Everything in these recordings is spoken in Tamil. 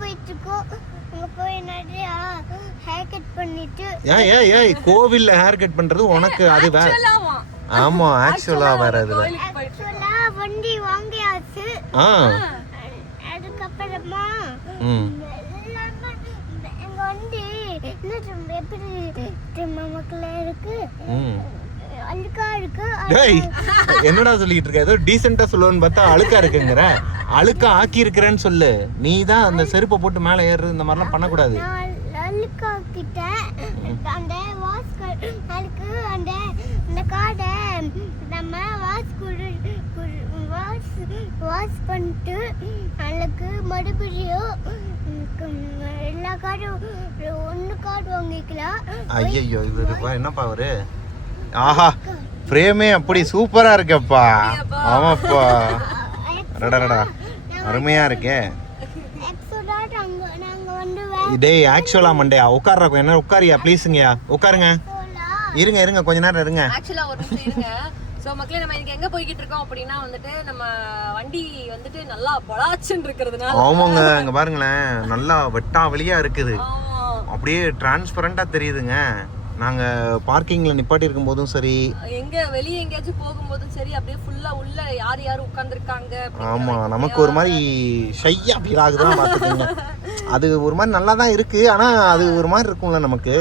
போயிட்டு இருக்கோம். அங்க போய் நிறைய ஹேர் கட் பண்ணிட்டு ஏய் கோவில்ல ஹேர் கட் பண்றது உனக்கு அது ஆமா ஆக்சுவலா வேற அது ஆக்சுவலா வண்டி வாங்கியாச்சு. அதுக்கப்புறமா எல்லாமே எங்க வண்டி எப்படி மக்களே இருக்கு, அழுக்கா இருக்கு. என்னடா சொல்லிட்டு இருக்க? ஏதோ டீசெண்டா சொல்லுவேன்னு பார்த்தா அழுக்கா இருக்குங்கிற. அழுக்கா ஆக்கி இருக்கிறேன்னு சொல்லு. நீ தான் அந்த செருப்பை போட்டு மேலே ஏறுறது இந்த மாதிரிலாம் பண்ணக்கூடாது. அழுக்காக்கிட்டேன். அந்த அதுக்கு அந்த காடை நம்ம வாஷ் பண்ணிட்டு அதுக்கு மறுபடியும் எல்லா காடும் ஒன்று காடு வாங்கிக்கலாம். ஐயோ இவருப்பா என்னப்பா அவரு? ஆஹா ஃப்ரேமே அப்படி சூப்பரா இருக்கேப்பா. ஆமாப்பா அடடடா அருமையா இருக்கே. டேய் ஆக்சுவலா மண்டேயா உட்கார்றா, என்ன உட்காரியா ப்ளீஸுங்கயா உட்காருங்க. இருங்க கொஞ்ச நேரம் இருங்க. ஆக்சுவலா ஒரு நிமிஷம் இருங்க. சோ மக்களே நம்ம இன்னைக்கு எங்க போய்கிட்டு இருக்கோம் அப்படின்னா வந்துட்டு நம்ம வண்டி வந்துட்டு நல்லா பலாச்சுன்னு இருக்கிறதுனால. ஆமாங்க இங்க பாருங்களேன் நல்லா வெட்டா வெளியா இருக்குது, அப்படியே டிரான்ஸ்பரண்டா தெரியுதுங்க. நாங்க பார்க்கிங்ல நிப்பாட்டி இருக்கும் போதும் சரி, எங்க வெளியே எங்கேயாச்சும் போகும்போதும் சரி, அப்படியே ஃபுல்லா உள்ள யார் உட்கார்ந்துருக்காங்க. ஆமா நமக்கு ஒரு மாதிரி ஷையா ஃபீல் ஆகுதுதான் பாத்துக்கோங்க. அது ஒரு மாதிரி நல்லா தான் இருக்கு, ஆனா அது ஒரு மாதிரி இருக்கும்ல நமக்கு,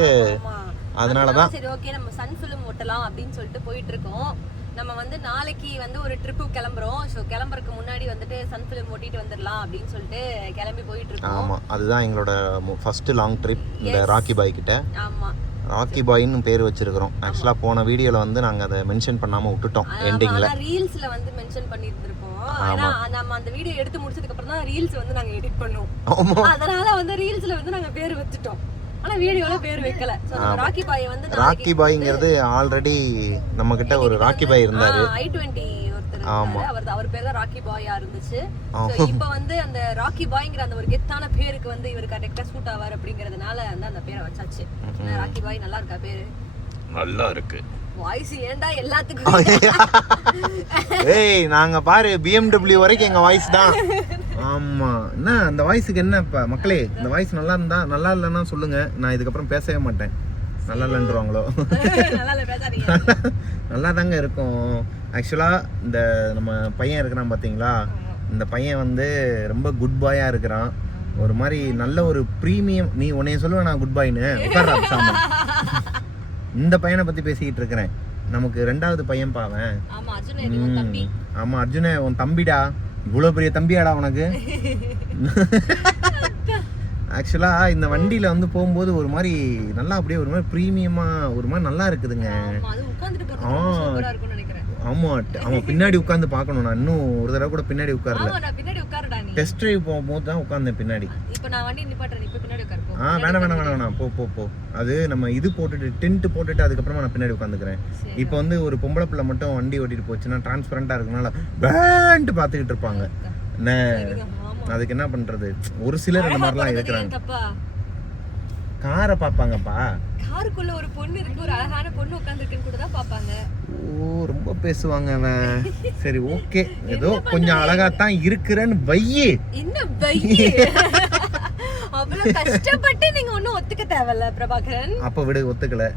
அதனாலதான் சரி ஓகே நம்ம சன் ஃபிலிம் ஓட்டலாம் அப்படின்னு சொல்லிட்டு போயிட்டு இருக்கோம். நம்ம வந்து நாளைக்கு வந்து ஒரு ட்ரிப்பு கிளம்புறோம். ஸோ கிளம்புறதுக்கு முன்னாடி வந்துட்டு சன் ஃபிலிம் ஓட்டிட்டு வந்துடலாம் அப்படின்னு சொல்லிட்டு கிளம்பி போயிட்டு இருக்கோம். ஆமா அதுதான் எங்களோட ஃபர்ஸ்ட் லாங் ட்ரிப் இந்த ராக்கி பாய் கிட்ட. ஆமா ராக்கி பாய்னு பேர் வச்சிருக்கிறோம். ஆக்சுவலா போன வீடியோல வந்து நாங்க அதை மென்ஷன் பண்ணாம விட்டுட்டோம் எண்டிங்ல. ரீல்ஸ்ல வந்து மென்ஷன் பண்ணிருந்திருப்போம். ஆனா நம்ம அந்த வீடியோ எடுத்து முடிச்சதுக்கு அப்புறம் தான் ரீல்ஸ் வந்து நாங்க எடிட் பண்ணோம். அதனால வந்து ரீல்ஸ்ல வந்து நாங்க பேர் வச்சிட்டோம், ஆனா வீடியோல பேர் வைக்கல. சோ நம்ம ராக்கி பாய் வந்து ராக்கி பாய்ங்கிறது ஆல்ரெடி நம்ம கிட்ட ஒரு ராக்கி பாய் இருந்தாரு, i20 ஒருத்தர். அவர் பேர் தான் ராக்கி பாயா இருந்துச்சு. சோ இப்போ வந்து அந்த ராக்கி பாய்ங்கற அந்த ஒரு கெத்தான பேருக்கு வந்து இவர் கரெக்ட்டா சூட் ஆவார் அப்படிங்கிறதுனால அந்த பேரை வச்சாச்சு. ராக்கி பாய் நல்லா இருக்கா பேரு? நல்லா இருக்கு. வாய்ஸ் ஏண்டா எல்லாத்துக்கும் ஏய் நாங்க பாரு BMW வரைக்கும் எங்க வாய்ஸ் தான். ஆமா என்ன அந்த வாய்ஸுக்கு என்ன இப்ப மக்களே? இந்த வாய்ஸ் நல்லா இருந்தா நல்லா இல்லைன்னா சொல்லுங்க, நான் இதுக்கப்புறம் பேசவே மாட்டேன். நல்லா இல்லைன்றவாங்களோ? நல்லா தாங்க இருக்கும். ஆக்சுவலா இந்த நம்ம பையன் இருக்கிறான் பாத்தீங்களா, இந்த பையன் வந்து ரொம்ப குட் பாயா இருக்கிறான். ஒரு மாதிரி நல்ல ஒரு பிரீமியம். நீ உன்னைய சொல்லுவேன் நான் குட் பாய்னு உட்கார்றா சாமா. இந்த பையனை பத்தி பேசிக்கிட்டு இருக்கிறேன். நமக்கு ரெண்டாவது பையன் பாவன். ஆமா அர்ஜுன உன் தம்பிடா. இவ்வளவு பெரிய தம்பியாடா உனக்கு? ஆக்சுவலா இந்த வண்டியில வந்து போகும்போது ஒரு மாதிரி நல்லா அப்படியே ஒரு மாதிரி பிரீமியமா ஒரு மாதிரி நல்லா இருக்குதுங்க. ஆமா ஆமா பின்னாடி உட்கார்ந்து பார்க்கணும். நான் இன்னும் ஒரு தடவை கூட பின்னாடி உட்காரல. டெஸ்ட் டிரைவ் போகும்போது தான் உட்கார்ந்தேன் பின்னாடி. இப்போ நான் வண்டி நிப்பாட்றேன், இப்போ பின்னாடி உட்காரு. வேணாம் போ. அது நம்ம இது போட்டுட்டு டென்ட் போட்டுட்டு அதுக்கப்புறமா நான் பின்னாடி உட்காந்துக்கிறேன். இப்போ வந்து ஒரு பொம்பளை பிள்ளை மட்டும் வண்டி ஓட்டிட்டு போச்சுன்னா டிரான்ஸ்பரண்டா இருக்கனால பேண்ட் பார்த்துக்கிட்டு இருப்பாங்க. என்ன அதுக்கு என்ன பண்றது? ஒரு சிலர் இந்த மாதிரிலாம் இருக்கிறாங்க. காரை பாப்பாங்கப்பா. காருக்குள்ள ஒரு பொண்ணு இருக்கு, ஒரு அழகான பொண்ணு உட்கார்ந்திருக்குன்னு கூட தான் பாப்பாங்க. ஓ ரொம்ப பேசுவாங்க அவன். சரி ஓகே ஏதோ கொஞ்சம் அழகா தான் இருக்குறேன்னு வையே. என்ன வையே? அவ்வளவு கஷ்டப்பட்டு நீங்க ஒண்ணும் ஒத்துக்க தேவையில்ல பிரபாகரன். அப்ப விடு ஒத்துக்கல.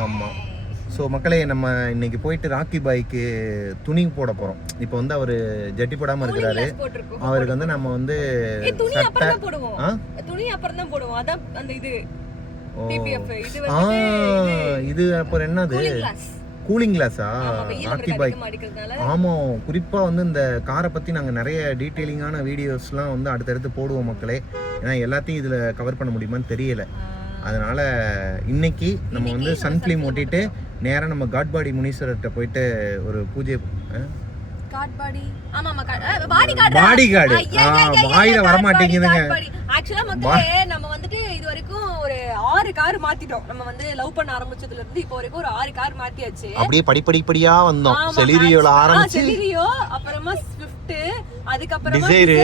ஆமா ஸோ மக்களே நம்ம இன்னைக்கு போயிட்டு ராக்கி பாய்க்கு துணி போட போறோம். இப்போ வந்து அவரு ஜட்டி போடாம இருக்கிறாரு. அவருக்கு வந்து நம்ம வந்து துணி அப்புறம் தான் போடுவோம். அதான் அந்த இது PPF இது அப்புறம் என்னது கூலிங் கிளாஸா ராக்கி பாய்? ஆமா குறிப்பா வந்து இந்த காரை பத்தி நாங்க நிறைய டீடைலிங்கான வீடியோஸ்லாம் வந்து அடுத்தடுத்து போடுவோம் மக்களே. ஏன்னா எல்லாத்தையும் இதுல கவர் பண்ண முடியுமான்னு தெரியல. அதனால இன்னைக்கு நம்ம வந்து சன் ஃபிலிம் ஓட்டிட்டு நேரா நம்ம காட்பாடி முனீஸ்வரர்கிட்ட போயிட்டு ஒரு பூஜை. பாடிகார்டு வாயில வர மாட்டேங்குதுங்க. ஆக்சுவலா மக்களே நம்ம வந்துட்டு இது வரைக்கும் ஒரு 6 கார் மாத்திட்டோம். நம்ம வந்து லவ் பண்ண ஆரம்பிச்சதுல இருந்து இப்போ வரைக்கும் ஒரு 6 கார் மாத்தியாச்சு. அப்படியே படிப்படியா வந்தோம். செலிரியோல ஆரம்பிச்சு செலிரியோ, அப்புறமா ஸ்விஃப்ட், அதுக்கு அப்புறமா டிசைர்,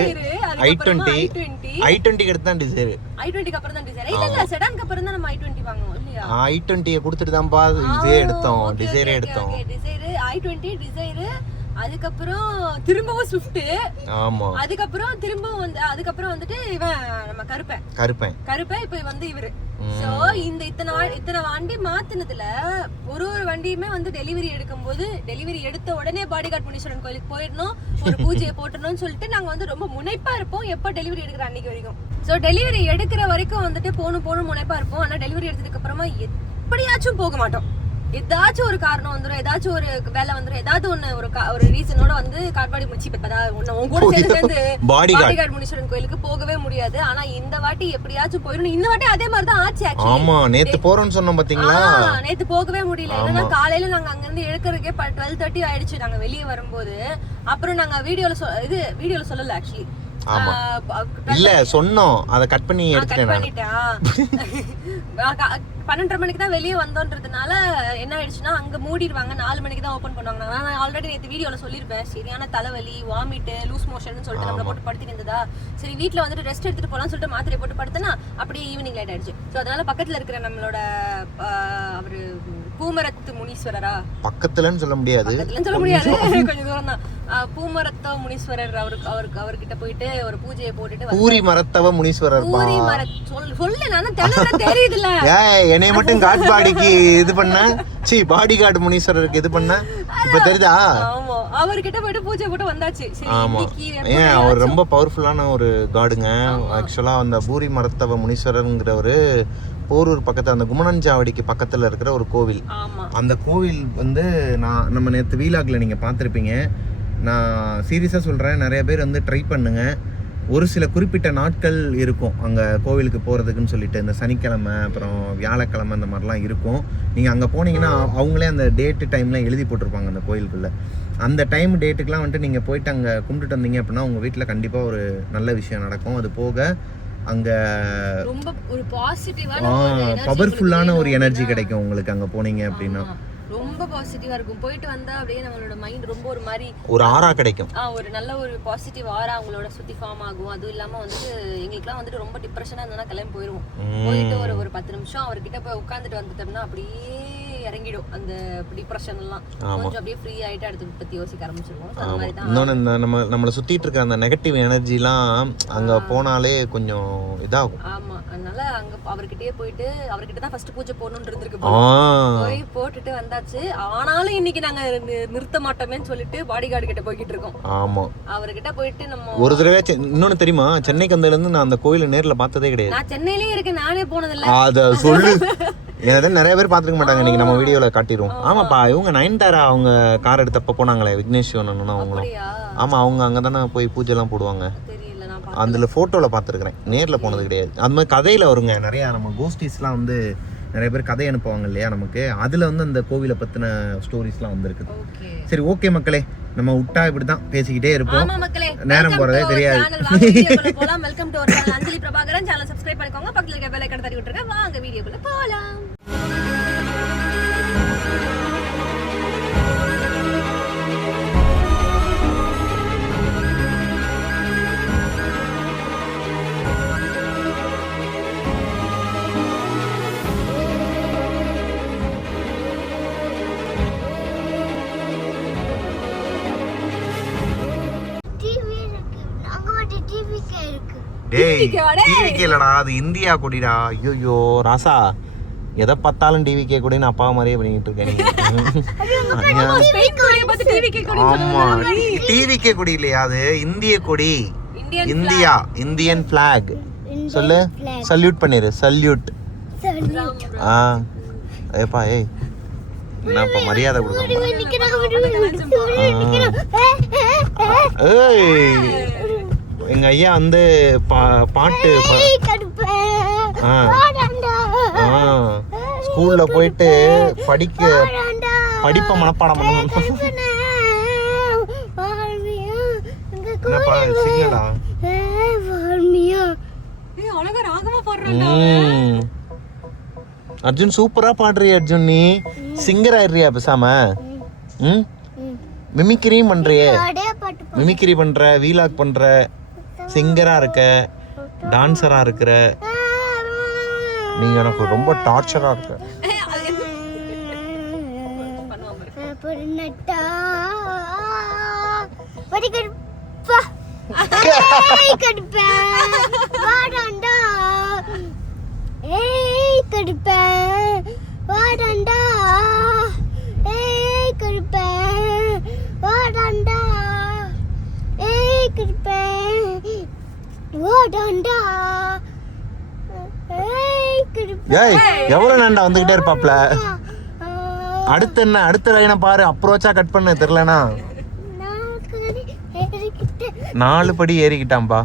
i20 அடுத்து தான் டிசைர். i20க்கு அப்புறம் தான் டிசைர். இல்ல செடான்க்கு அப்புறம் தான் நம்ம i20 வாங்குவோம் இல்லையா? i20 கொடுத்துட்டு தான் பா இதே எடுத்தோம், டிசைரே எடுத்தோம். டிசைர், i20, டிசைர், அதுக்கப்புறம் திரும்பவும் ஸ்விஃப்ட். ஆமா. அதுக்கப்புறம் திரும்பவும் வந்துட்டு இவன் நம்ம கருப்பன் இப்ப வந்து இவரு. சோ இந்த இத்தனை வண்டி மாத்தினதுல ஒரு வண்டியுமே வந்து டெலிவரி எடுக்கும்போது டெலிவரி எடுத்த உடனே பாடிகார்ட் முனீஸ்வரன் கோயிலுக்கு போயிடணும், ஒரு பூஜையை போட்டணும்னு சொல்லிட்டு நாங்க வந்து ரொம்ப முனைப்பா இருப்போம் எப்ப டெலிவரி எடுக்கிற அன்னைக்கு வரைக்கும். சோ டெலிவரி எடுக்கிற வரைக்கும் வந்துட்டு போகணும் முனைப்பா இருப்போம். ஆனா டெலிவரி எடுத்ததுக்கு அப்புறமா எப்படியாச்சும் போக மாட்டோம். ஏதாச்சும் ஒரு காரணம் வந்துடும், ஏதாச்சும் ஒரு வேலை வந்துடும், ஏதாவது ஒரு ரீசனோட வந்து காட்பாடி முடிச்சு கூட சேர்ந்து பாடிகார்ட் முனீஸ்வரன் கோயிலுக்கு போகவே முடியாது. ஆனா இந்த வாட்டி எப்படியாச்சும் போயிடணும். இந்த வாட்டி அதே மாதிரிதான் ஆச்சு. ஆமா, நேத்து போறோம்னு சொன்னோம் பாத்தீங்களா, நேத்து போகவே முடியல. ஏன்னா காலையில நாங்க அங்க இருந்து எடுக்கிறதுக்கே 12:30 ஆயிடுச்சு நாங்க வெளியே வரும்போது. அப்புறம் நாங்க வீடியோல சொல்லல ஆக்சுவலி. இல்ல சொன்னோம், அத கட் பண்ணி எடுத்துட்டேன். 12:30 மணிக்கு தான் வெளியே வந்தோன்றதுனால என்ன ஆயிடுச்சுன்னா அங்க மூடிடுவாங்க, 4 மணிக்கு தான் ஓபன் பண்ணுவாங்க. நான் ஆல்ரெடி நேற்று வீடியோல சொல்லியிருப்பேன், சரியான தலைவலி, வாமிட், லூஸ் மோஷன் சொல்லிட்டு நம்மள போட்டு படுத்திட்டு இருந்ததா. சரி வீட்டுல வந்துட்டு ரெஸ்ட் எடுத்துட்டு போலாம்னு சொல்லிட்டு மாத்திரை போட்டு படுத்தனா அப்படியே ஈவினிங் லைட் ஆயிடுச்சு. ஸோ அதனால பக்கத்துல இருக்கிற நம்மளோட அவரு பூமரத்து முனீஸ்வரரா, பக்கத்துலன்னு சொல்ல முடியாது, கொஞ்சம் தூரம் தான், பூமரத்த முனீஸ்வரர் அவர்கிட்ட போயிட்டு ஒரு பூஜையை போட்டுட்டு பூரி மரத்தவ முனீஸ்வரர் சொல்லு நானும் தெரியுதுல்ல. என்னைய மட்டும் காட்பாடிக்கு இது பண்ண, சி பாடிகார்டு முனீஸ்வரருக்கு இது பண்ண, இப்ப தெரியுதா? ஆமா, அவர்கிட்ட போயிட்டு பூஜை போட்டு வந்தாச்சு. ஆமா, ஏன் அவர் ரொம்ப பவர்ஃபுல்லான ஒரு காடுங்க. ஆக்சுவலா அந்த பூரி மரத்தவ முனீஸ்வரர்ங்கிறவரு போரூர் பக்கத்துல அந்த குமணஞ்சாவடிக்கு பக்கத்துல இருக்கிற ஒரு கோவில். அந்த கோவில் வந்து நம்ம நேற்று வீலாக்ல நீங்க பார்த்துருப்பீங்க. நான் சீரியஸாக சொல்கிறேன், நிறைய பேர் வந்து ட்ரை பண்ணுங்க. ஒரு சில குறிப்பிட்ட நாட்கள் இருக்கும் அங்கே கோவிலுக்கு போகிறதுக்குன்னு சொல்லிட்டு, இந்த சனிக்கிழமை அப்புறம் வியாழக்கிழமை இந்த மாதிரிலாம் இருக்கும். நீங்கள் அங்கே போனீங்கன்னா அவங்களே அந்த டேட்டு டைம்லாம் எழுதி போட்டிருப்பாங்க அந்த கோயிலுக்குள்ளே. அந்த டைம் டேட்டுக்கெலாம் வந்துட்டு நீங்கள் போயிட்டு அங்கே கும்பிட்டுட்டு வந்தீங்க அப்படின்னா உங்கள் வீட்டில் கண்டிப்பாக ஒரு நல்ல விஷயம் நடக்கும். அது போக அங்கே ரொம்ப ஒரு பாசிட்டிவான பவர்ஃபுல்லான ஒரு எனர்ஜி கிடைக்கும் உங்களுக்கு அங்கே போனீங்க அப்படின்னா. ரொம்ப பாசிட்டிவா இருக்கும். போயிட்டு வந்தா அப்படியே நம்மளோட மைண்ட் ரொம்ப ஒரு மாதிரி ஒரு ஆரா கிடைக்கும். ஒரு நல்ல ஒரு பாசிட்டிவ் ஆரா அவங்களோட சுத்தி ஃபார்ம் ஆகும். அதுவும் இல்லாம வந்துட்டு எங்களுக்குலாம் வந்துட்டு ரொம்ப டிப்ரெஷனா இருந்தா கிளம்பி போயிருவோம். போயிட்டு ஒரு 10 நிமிஷம் அவர்கிட்ட போய் உட்காந்துட்டு வந்துட்டோம்னா அப்படியே இறங்கிடும் அந்த டிப்ரெஷன் எல்லாம். கொஞ்சம் அப்படியே ஃப்ரீ ஆயிட்டு அடுத்து பத்தி யோசிக்க ஆரம்பிச்சிருவோம். அந்த மாதிரி தான் இன்னொன்னு நம்மள சுத்திட்டு இருக்க அந்த நெகட்டிவ் எனர்ஜிலாம் அங்க போனாலே கொஞ்சம் இதாகும். ஆமா, அதனால அங்க அவர்கிட்டயே போயிட்டு அவர்கிட்ட தான் ஃபர்ஸ்ட் பூஜை போடணும்னு இருந்திருக்கு. போய் போட்டுட்டு வந்தாச்சு. ஆனாலும் இன்னைக்கு நாங்க நிறுத்த மாட்டோமேன்னு சொல்லிட்டு பாடிகார்டு கிட்ட போய்கிட்டு இருக்கோம். ஆமா, அவர்கிட்ட போயிட்டு நம்ம ஒரு தடவை இன்னொன்னு தெரியுமா, சென்னைக்கு வந்ததுல இருந்து நான் அந்த கோயிலை நேர்ல பார்த்ததே கிடையாது. நான் சென்னையிலேயே இருக்கேன், நானே போனதில்லை. அத சொல்லு. ஏன்னா நிறைய பேர் பாத்துக்க மாட்டாங்க, இன்னைக்கு நம்ம வீடியோல காட்டிடுவோம். ஆமாப்பா, இவங்க நயன்தாரா அவங்க கார் எடுத்தப்ப போனாங்களே விக்னேஷ் சிவனன்னு அவங்களும். ஆமா, அவங்க அங்கதானே போய் பூஜை எல்லாம் போடுவாங்க. அதுல போட்டோல பாத்துருக்கேன், நேர்ல போனது கிடையாது. அது மாதிரி கதையில வருங்க நிறைய, நம்ம கோஸ்டிஸ்லாம் வந்து நிறைய பேர் கதை அனுப்புவாங்க இல்லையா நமக்கு, அதுல வந்து அந்த கோவிலை பத்தின ஸ்டோரிஸ்லாம் வந்திருக்கு. சரி, ஓகே மக்களே, நம்ம விட்டா இப்படிதான் பேசிக்கிட்டே இருப்போம், நேரம் போறதே தெரியாது. Welcome to our channel Anjali Prabhakaran. Channel subscribe பண்ணிக்கோங்க, பக்கத்துல இருக்க பெல் ஐகானை தட்டி விட்டுருங்க. வாங்க வீடியோக்குள்ள போலாம். அது இந்தியா கொடிடா. ஐயோ ராசா, எதை பார்த்தாலும் டிவிகே கொடின்னு அப்பா மாதிரியே பண்ணிட்டு இருக்கேன். ஆமா, டிவிகே கொடி இல்லையா, அது இந்திய கொடி. India, Indian black. சொல்லு, சல்யூட் பண்ணிரு, சல்யூட். ஏப்பா, ஏய் என்னப்பா மரியாதை கொடுக்கணும். எங்க ஐயா வந்து பாட்டு ஸ்கூல்ல போயிட்டு படிப்பை மனப்பாடம் பண்ணணும். என்னப்பா சிக்னலா? அர்ஜுன் சூப்பரா பாடுறிய அர்ஜுன், நீ சிங்கர் ஆயிடுறியா பேசாம? மிமிக்ரியும் பண்றியே, மிமிக்ரி பண்ற, வீலாக் பண்ற, சிங்கரா இருக்க, டான்சரா இருக்கிற, நீங்க எனக்கு ரொம்ப டார்ச்சரா இருக்க. அடிக்கடிப்பா கடிப்பா வாடாண்டா கடிப்பா வாடாண்டா கடிப்பா வாடாண்டா கடிப்பா வாடாண்டா ஏய் எவ்வளவு நண்டா வந்துகிட்டே இருப்பாப்ல. அடுத்து என்ன, அடுத்த லைனை பாரு. அப்ரோச்சா கட் பண்ண தெரியலனா 4 படி ஏறிக்கிட்டான்பா.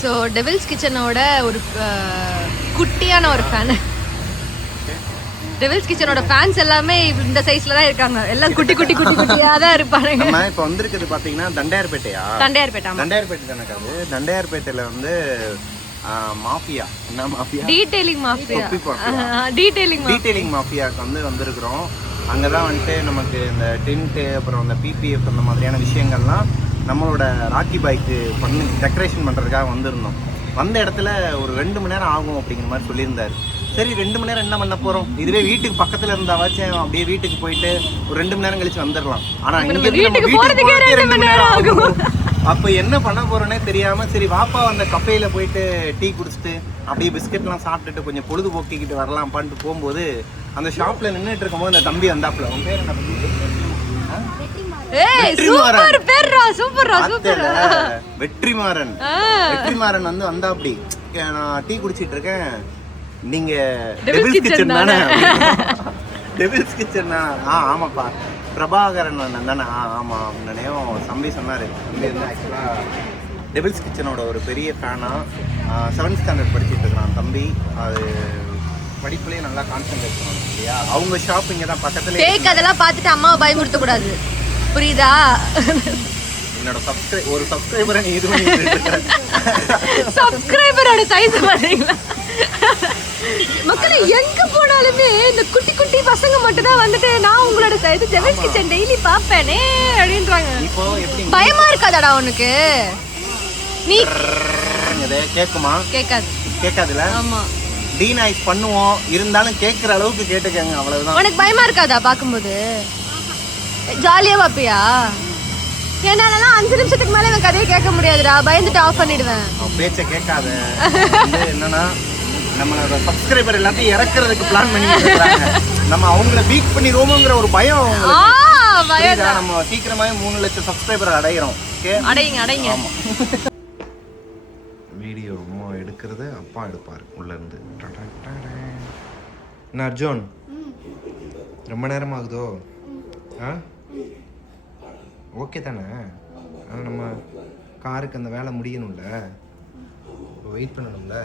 ஸோ டெவில்ஸ் கிச்சனோட ஒரு குட்டியான ஒரு ஃபேன். டெவில்ஸ் கிச்சனோட ஃபேன்ஸ் எல்லாமே இந்த சைஸ்ல தான் இருக்காங்க. எல்லாம் குட்டி குட்டி குட்டி குட்டியா தான் இருப்பாங்க. நம்ம இப்போ வந்திருக்கிறது பாத்தீங்கன்னா தண்டையார்பேட்டையா? தண்டையார்பேட்டை. தண்டையார்பேட்டை தானே. தண்டையார்பேட்டையில வந்து மாஃபியா, என்ன மாஃபியா? Detailing mafia. டீடைலிங் மாஃபியாக்கு வந்து வந்திருக்கிறோம். அங்கே தான் வந்துட்டு நமக்கு இந்த டென்ட்டு அப்புறம் இந்த பிபிஎஃப் அந்த மாதிரியான விஷயங்கள்லாம் நம்மளோட ராக்கி பாய்க்கு பண்ணி டெக்கரேஷன் பண்ணுறதுக்காக வந்திருந்தோம். வந்த இடத்துல ஒரு 2 மணி நேரம் ஆகும் அப்படிங்கிற மாதிரி சொல்லியிருந்தாரு. சரி 2 மணி நேரம் என்ன பண்ண போகிறோம், இதுவே வீட்டுக்கு பக்கத்தில் இருந்தாவாச்சும் அப்படியே வீட்டுக்கு போயிட்டு ஒரு 2 மணி நேரம் கழிச்சு வந்துடலாம். ஆனால் இங்கே வீட்டுக்கு போகிறதுக்கே 2 மணி நேரம் ஆகும். அப்போ என்ன பண்ண போகிறோன்னே தெரியாமல் சரி வாப்பா அந்த கஃபேயில் போயிட்டு டீ குடிச்சிட்டு அப்படியே பிஸ்கெட்லாம் சாப்பிட்டுட்டு கொஞ்சம் பொழுதுபோக்கிக்கிட்டு வரலாம்ப்பான்ட்டு போகும்போது அந்த ஷாப்பில் நின்றுட்டு இருக்கும்போது அந்த தம்பி வந்தாப்புல. உன் பேர் என்ன? வெற்றிமாறன். வெற்றிமாறன் வந்து வந்தா அப்படி நான் டீ குடிச்சிட்டு இருக்கேன், நீங்க டெவில்ஸ் கிச்சன் தானே? டெவில்ஸ் கிச்சனா? ஆமாப்பா பிரபாகரன் தானே? ஆமா அப்படின்னையும் தம்பி சொன்னாரு. தம்பி வந்து ஆக்சுவலாக டெவில்ஸ் கிச்சனோட ஒரு பெரிய ஃபேனா. 7th ஸ்டாண்டர்ட் படிச்சுட்டு இருக்கிறான் தம்பி. அது படிப்புலேயே நல்லா கான்சென்ட்ரேட் பண்ணணும் இல்லையா? அவங்க ஷாப் இங்கே தான் பக்கத்துல. ஃபேக் அதெல்லாம் பார்த்துட்டு அம்மாவை பயமுறுத்த கூடாது, புரியுதா? என்னோட ஒரு சப்ஸ்கிரைபரை நீ இது பண்ணிட்டு இருக்க. சப்ஸ்கிரைபரோட சைஸ் பாத்தீங்களா? மக்களே எங்க போனாலுமே இந்த குட்டி குட்டி பசங்க மட்டும் தான் வந்துட்டு நான் உங்களோட சைஸ் டெவில்ஸ் கிச்சன் டெய்லி பாப்பேனே அப்படின்றாங்க. இப்போ எப்படி பயமா இருக்காதடா உனக்கு? நீ கேக்குமா? கேட்காதுல? ஆமா டீநாய்ஸ் பண்ணுவோம், இருந்தாலும் கேட்குற அளவுக்கு கேட்டுக்கங்க, அவ்வளவுதான். உனக்கு பயமா இருக்காதா பாக்கும்போது? ஜாலியா பாப்பியா? என்னாலலாம் 5 நிமிஷத்துக்கு மேல எனக்கு கதையை கேட்க முடியாதுடா, பயந்துட்டு ஆஃப் பண்ணிடுவேன். பேச்ச கேட்காத. என்னன்னா நம்மளோட சப்ஸ்கிரைபர் எல்லாத்தையும் இறக்குறதுக்கு பிளான் பண்ணிட்டு இருக்காங்க. நம்ம அவங்கள பீட் பண்ணிடுவோம்ங்கிற ஒரு பயம். நம்ம சீக்கிரமாவே 3 லட்சம் சப்ஸ்கிரைபர் அடையிறோம். அடையுங்க. வீடியோ அம்மா எடுக்கிறது அப்பா எடுப்பார் உள்ள இருந்து. என்ன அர்ஜுன் ரொம்ப நேரம் ஆகுதோ? ஓகே தானே? நம்ம காருக்கு அந்த வேலை முடியணும்ல, வெயிட் பண்ணணும்ல.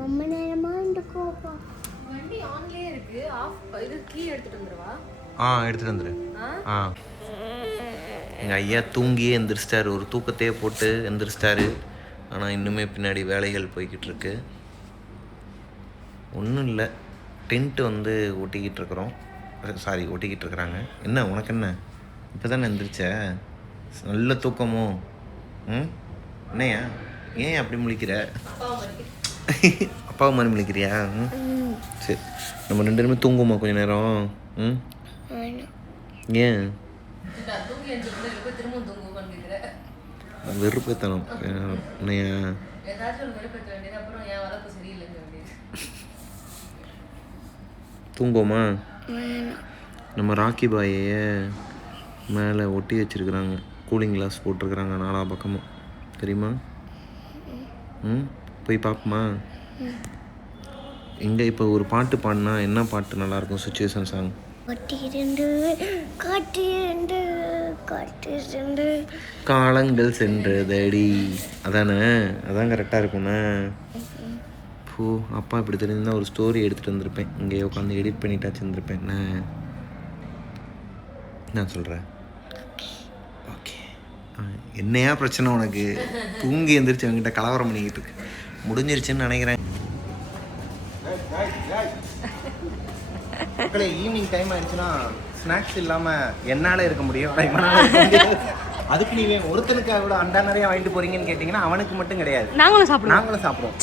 நம்ம நேரமா இருக்கோம். வண்டி ஆன்லயே இருக்கு. ஆஃப் இது கீ எடுத்துட்டு வந்துருவா. எடுத்துட்டு வந்துரு. எங்கள் ஐயா தூங்கியே எந்திரிச்சிட்டாரு, ஒரு தூக்கத்தையே போட்டு எந்திரிச்சிட்டாரு. ஆனால் இன்னுமே பின்னாடி வேலைகள் போய்கிட்டு இருக்கு. ஒன்றும் இல்லை, டென்ட்டு வந்து ஒட்டிக்கிட்டு இருக்கிறோம். ஒட்டிக்கிட்டு இருக்கிறாங்க. என்ன உனக்கு என்ன இப்போ தானே எந்திரிச்ச? நல்ல தூக்கமோ? என்னையா ஏன் அப்படி முழிக்கிற? அப்பாவை மாதிரி முழிக்கிறியா? சரி நம்ம 2 பேருமே தூங்குமா கொஞ்ச நேரம்? ஏன் வெறுப்பேத்தனம்? என்னையா தூங்குவோமா? நம்ம ராக்கி பாயை மேலே ஒட்டி வச்சிருக்கிறாங்க, கூலிங் கிளாஸ் போட்டிருக்கிறாங்க 4 பக்கமும், தெரியுமா? போய் பார்ப்போமா? இங்கே இப்போ ஒரு பாட்டு பாடினா என்ன பாட்டு நல்லாயிருக்கும்? Situation song. காலங்கள் சென்றதடி, அதானே? அதான் கரெக்டாக இருக்கும்ண்ணே. பூ அப்பா இப்படி தெரிஞ்சுன்னா ஒரு ஸ்டோரி எடுத்துகிட்டு வந்திருப்பேன், இங்கே உட்காந்து எடிட் பண்ணிட்டாச்சு வந்திருப்பேன். நான் சொல்கிறேன். ஓகே, என்னையா பிரச்சனை உனக்கு? தூங்கி எந்திரிச்சு அவங்ககிட்ட கலவரம் பண்ணிக்கிட்டு இருக்கு. முடிஞ்சிருச்சுன்னு நினைக்கிறேன். மக்களே ஈவினிங் டைம் ஆயிடுச்சுன்னா ஸ்நாக்ஸ் இல்லாமல் என்னால் இருக்க முடியும், அதுக்கு நீ ஒருத்தனுக்காக கூட அண்டா நிறைய வாங்கிட்டு போறீங்கன்னு கேட்டீங்கன்னா அவனுக்கு மட்டும் கிடையாது, நாங்களும் சாப்பிடுவோம்.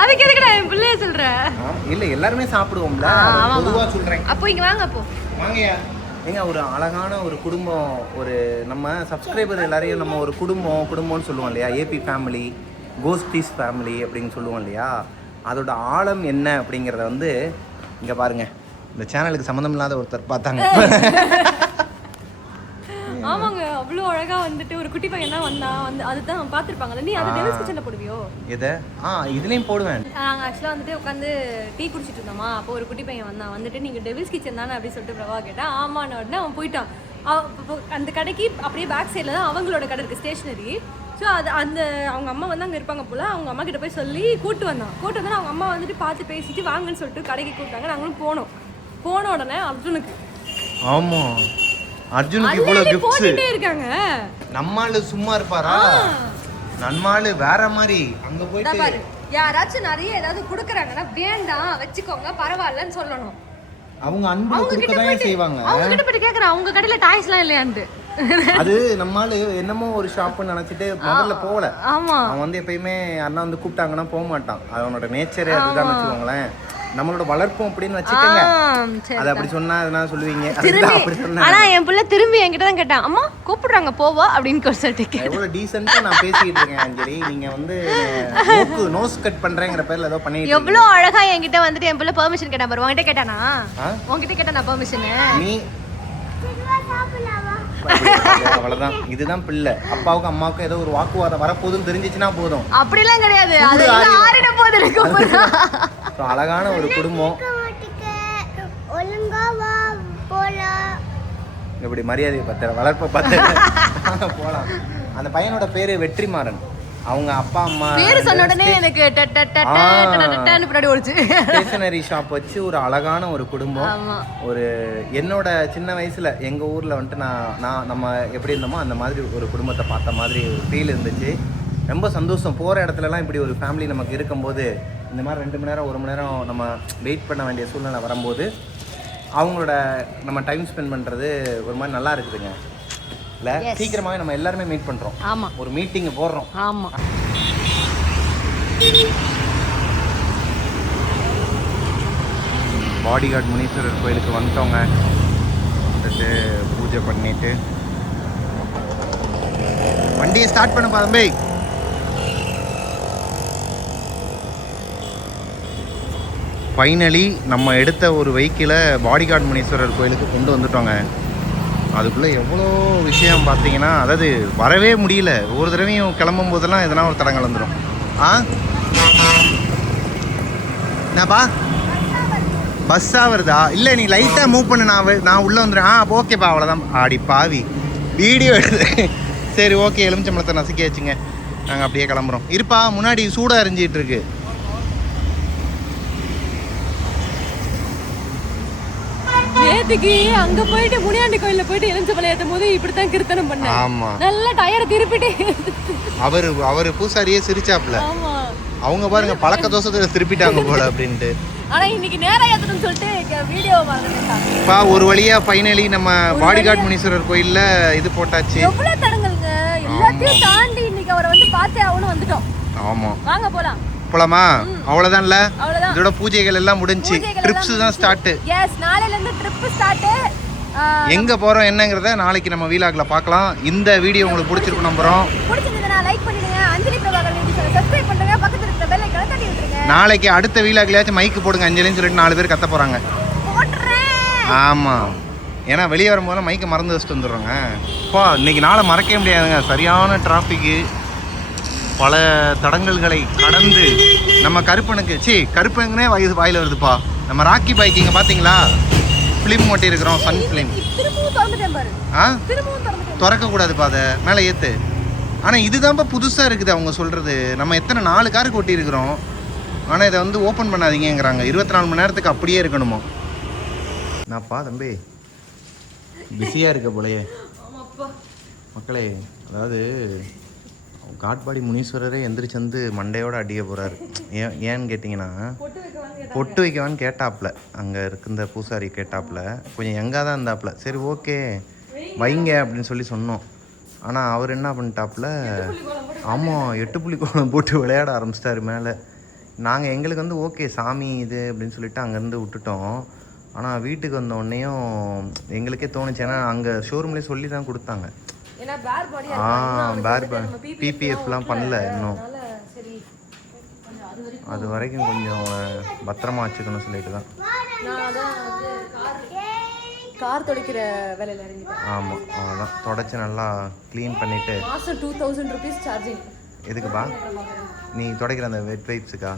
அதுக்கு எதுக்கு நான் என் பிள்ளைய சொல்றேன்? இல்ல எல்லாருமே சாப்பிடுவோம்ல, பொதுவா சொல்றேன். அப்போ இங்க வாங்க. அப்போ வாங்கயா. ஏங்க ஒரு அழகான ஒரு குடும்பம், ஒரு நம்ம சப்ஸ்கிரைபர் எல்லாரையும் நம்ம ஒரு குடும்பம்னு சொல்லுவோம் இல்லையா, ஏபி ஃபேமிலி, கோஸ்டீஸ் ஃபேமிலி அப்படின்னு சொல்லுவோம் இல்லையா, அதோட ஆழம் என்ன அப்படிங்கிறத வந்து இங்கே பாருங்க, இந்த சேனலுக்கு சம்மந்தம் இல்லாத ஒருத்தர் பார்த்தாங்க. ஆமாங்க, அவ்வளோ அழகா வந்துட்டு ஒரு குட்டி பையன் தான் வந்தான், வந்து அதுதான் பார்த்துருப்பாங்கல்ல. நீ அது டெவில்ஸ் கிச்சனில் போடுவியோ? எதை? இதுலேயும் போடுவேன். நாங்கள் ஆக்சுவலாக வந்துட்டு உட்காந்து டீ குடிச்சிட்டு இருந்தோமா, அப்போ ஒரு குட்டி பையன் வந்தான். வந்துட்டு நீங்கள் டெவில்ஸ் கிச்சன் தானே அப்படின்னு சொல்லிட்டு பிரபா கேட்டான். ஆமான்னு உடனே அவன் போயிட்டான். அந்த கடைக்கு அப்படியே பேக் சைடில் தான் அவங்களோட கடை இருக்குது, ஸ்டேஷ்னரி. ஸோ அது அந்த அவங்க அம்மா வந்து அங்கே இருப்பாங்க போல். அவங்க அம்மா கிட்ட போய் சொல்லி கூப்பிட்டு வந்தான். அவங்க அம்மா வந்துட்டு பார்த்து பேசிட்டு வாங்கன்னு சொல்லிட்டு கடைக்கு கூப்பிட்டாங்க. நாங்களும் போன உடனே அர்ஜுனுக்கு இவ்வளவு கிஃப்ட்ஸ் இருக்காங்க. நம்மால சும்மா இருப்பாரா? நம்மால வேற மாதிரி அங்க போயிட்டு யாராச்சும் நிறைய ஏதாவது குடுக்குறாங்கன்னா வேண்டாம் வச்சுக்கோங்க பரவாயில்லன்னு சொல்லணும். அவங்க அன்பு கொடுக்க தான் செய்வாங்க. அவங்க கிட்ட போய் கேக்குறான், அவங்க கடையில டாய்ஸ்லாம் இல்லையான்னு. அது நம்மால என்னமோ ஒரு ஷாப்னு நினைச்சிட்டு முதல்ல போகல. அவன் வந்து எப்பயுமே அண்ணா வந்து கூப்பிட்டாங்கன்னா போக மாட்டான். அவனோட நேச்சரே அதுதான் வச்சுக்கோங்களேன். நம்மளோட வளர்ப்போம் அப்படின்னு வச்சுக்கோங்க. அது அப்படி சொன்னா அதனால சொல்லுவீங்க. ஆனா என் பிள்ளை திரும்பி என்கிட்ட தான் கேட்டான், அம்மா கூப்பிடுறாங்க போவா அப்படின்னு சொல்லிட்டு. எவ்வளவு டீசென்ட்டா நான் பேசிட்டு இருக்கேன் அஞ்சலி. நீங்க வந்து நோஸ் கட் பண்றேங்கிற பேர்ல ஏதோ பண்ணிட்டு எவ்வளவு அழகா என்கிட்ட வந்துட்டு என் பிள்ளை பெர்மிஷன் கேட்டான் பாரு. உன்கிட்ட கேட்டானா? உன்கிட்ட கேட்டானா பெர்மிஷன்? நீ அவ்வளவுதான். இதுதான் பிள்ளை. அப்பாவுக்கு அம்மாவுக்கு ஏதோ ஒரு வாக்குவாதம் வரப்போகுதுன்னு தெரிஞ்சிச்சுன்னா போதும். அப்படிலாம் கிடையாது. அழகான ஒரு குடும்பம். இப்படி மரியாதையை பத்திர வளர்ப்ப பத்திர போலாம். அந்த பையனோட பேரு வெற்றிமாறன். அவங்க அப்பா அம்மா பேரு சொன்ன உடனே எனக்கு பின்னாடி ஓடுச்சு. ஸ்டேஷனரி ஷாப் வச்சு ஒரு அழகான ஒரு குடும்பம். ஒரு என்னோட சின்ன வயசுல எங்க ஊர்ல வந்துட்டு நான் நம்ம எப்படி இருந்தோமோ அந்த மாதிரி ஒரு குடும்பத்தை பார்த்த மாதிரி ஒரு ஃபீல் இருந்துச்சு. ரொம்ப சந்தோஷம். போகிற இடத்துலலாம் இப்படி ஒரு ஃபேமிலி நமக்கு இருக்கும்போது, இந்த மாதிரி 2 மணி நேரம் 1 மணி நேரம் நம்ம வெயிட் பண்ண வேண்டிய சூழ்நிலை வரும்போது அவங்களோட நம்ம டைம் ஸ்பெண்ட் பண்ணுறது ஒரு மாதிரி நல்லா இருக்குதுங்க. இல்லை சீக்கிரமாகவே நம்ம எல்லாருமே மீட் பண்ணுறோம். ஆமாம், ஒரு மீட்டிங் போடுறோம். ஆமாம். பாடிகார்ட் முனீஸ்வரர் கோயிலுக்கு வந்துட்டோங்க. வந்துட்டு பூஜை பண்ணிட்டு வண்டியை ஸ்டார்ட் பண்ண பாரும்பே. ஃபைனலி நம்ம எடுத்த ஒரு வெஹிக்கிளை பாடிகார்ட் முனீஸ்வரர் கோயிலுக்கு கொண்டு வந்துட்டோங்க. அதுக்குள்ளே எவ்வளோ விஷயம் பார்த்தீங்கன்னா, அதாவது வரவே முடியல. ஒவ்வொரு தடவையும் கிளம்பும் போதெல்லாம் எதனா ஒரு தடங்கள் வந்துடும். என்னப்பா பஸ்ஸாக வருதா? இல்லை நீ லைட்டாக மூவ் பண்ணு, நான் உள்ளே வந்துடுறேன். ஓகேப்பா அவ்வளோதான். ஆடி பாவி வீடியோ எடுத்து. சரி ஓகே, எலுமிச்சம்பழத்தை நசுக்கியாச்சுங்க. நாங்கள் அப்படியே கிளம்புறோம். இருப்பா, முன்னாடி சூடாக எரிஞ்சிட்டு இருக்கு. நேத்துக்கு அங்க போயிட்டு முனியாண்டி கோயில்ல போயிட்டு எலுமிச்சம்பழம் ஏத்தும் போது இப்படித்தான் கிருத்தனம் பண்ணேன். ஆமா, நல்ல டயரை திருப்பிட்டு அவரு பூசாரியே சிரிச்சாப்ல. ஆமா, அவங்க பாருங்க பழக்க தோசத்துல திருப்பிட்டாங்க போல அப்படின்ட்டு. ஆனா இன்னைக்கு நேரா ஏத்தணும்னு சொல்லிட்டு வீடியோ வாங்குறேன்ப்பா. ஒரு வழியா ஃபைனலி நம்ம பாடிகார்ட் முனீஸ்வரர் கோயில்ல இது போட்டாச்சு. எவ்வளவு தடங்கல்ங்க, எல்லாத்தையும் தாண்டி இன்னைக்கு அவரை வந்து பார்த்தே அவனும் வந்துட்டோம். ஆமா, வாங்க போலாம். போலாமா? அவ்வளவுதான்ல, இதோட பூஜைகள் எல்லாம் முடிஞ்சு ட்ரிப்ஸ் தான் ஸ்டார்ட். எஸ், நாளையில இருந்து ட்ரிப் ஸ்டார்ட். எங்க போறோம் என்னங்கறத நாளைக்கு நம்ம வீலாக்ல பார்க்கலாம். இந்த வீடியோ உங்களுக்கு பிடிச்சிருக்கும் நம்புறோம். பிடிச்சிருந்தா லைக் பண்ணுங்க, அஞ்சலி பிரபாகர் வீடியோவை சப்ஸ்கிரைப் பண்ணுங்க, பக்கத்துல இருக்க பெல் ஐகானை தட்டி விட்டுருங்க. நாளைக்கு அடுத்த வீலாக்லயாச்சும் மைக் போடுங்க அஞ்சலின்னு சொல்லிட்டு 4 பேர் கத்த போறாங்க. போடுறேன். ஆமா, ஏன்னா வெளியே வரும்போது மைக்கை மறந்து வச்சுட்டு வந்துடுறோங்க. இப்போ இன்னைக்கு நாளை மறக்கவே முடியாதுங்க. சரியான டிராஃபிக்கு, பல தடங்கல்களை கடந்து நம்ம கருப்பனுக்கு கருப்பனுக்குனே வாயில் வருதுப்பா. நம்ம ராக்கி பைக் இங்கே பார்த்தீங்களா, ஃபிலிம் ஓட்டி இருக்கிறோம். சன் ஃபிலிம் திறக்கக்கூடாதுப்பா, அதை மேலே ஏற்று. ஆனால் இதுதான்ப்பா புதுசாக இருக்குது அவங்க சொல்கிறது. நம்ம எத்தனை 4 காருக்கு ஓட்டி இருக்கிறோம், ஆனால் இதை வந்து ஓப்பன் பண்ணாதீங்கிறாங்க. 24 மணி நேரத்துக்கு அப்படியே இருக்கணுமா? நான்ப்பா தம்பி பிஸியாக இருக்க போலையே மக்களே. அதாவது காட்பாடி முனீஸ்வரரே எந்திரிச்சு வந்து மண்டையோடு அடிக்க போகிறாரு. ஏன்னு கேட்டிங்கன்னா, பொட்டு வைக்கவான்னு கேட்டாப்புல. அங்கே இருந்த பூசாரி கேட்டாப்புல, கொஞ்சம் எங்கே தான் இருந்தாப்புல. சரி ஓகே வைங்க அப்படின்னு சொல்லி சொன்னோம். ஆனால் அவர் என்ன பண்ணிட்டாப்புல, ஆமாம் 8 புள்ளி கோலம் போட்டு விளையாட ஆரம்பிச்சிட்டாரு மேலே. நாங்கள் எங்களுக்கு வந்து ஓகே சாமி இது அப்படின்னு சொல்லிட்டு அங்கேருந்து விட்டுட்டோம். ஆனால் வீட்டுக்கு வந்த உடனேயும் எங்களுக்கே தோணுச்சு, ஏன்னா அங்கே ஷோரூம்லேயே சொல்லி தான் கொடுத்தாங்க. ஏன்னா பேர் பாடியா பிபிஎஃப்லாம் பண்ணல இன்னும். சரி கொஞ்சம் அது வரைக்கும் கொஞ்சம் பத்திரமா வச்சுக்கணும் சொல்லிட்டு தான். நான் அதான் வந்து கார் துடைக்கிற வேலையில் இறங்கிட்டேன். ஆமாம், அதான் தொடச்சி நல்லா க்ளீன் பண்ணிவிட்டு. மாதம் 2000 rupees சார்ஜிங். எதுக்குப்பா? நீ துடைக்கிற அந்த வெட் வைப்ஸுக்கா?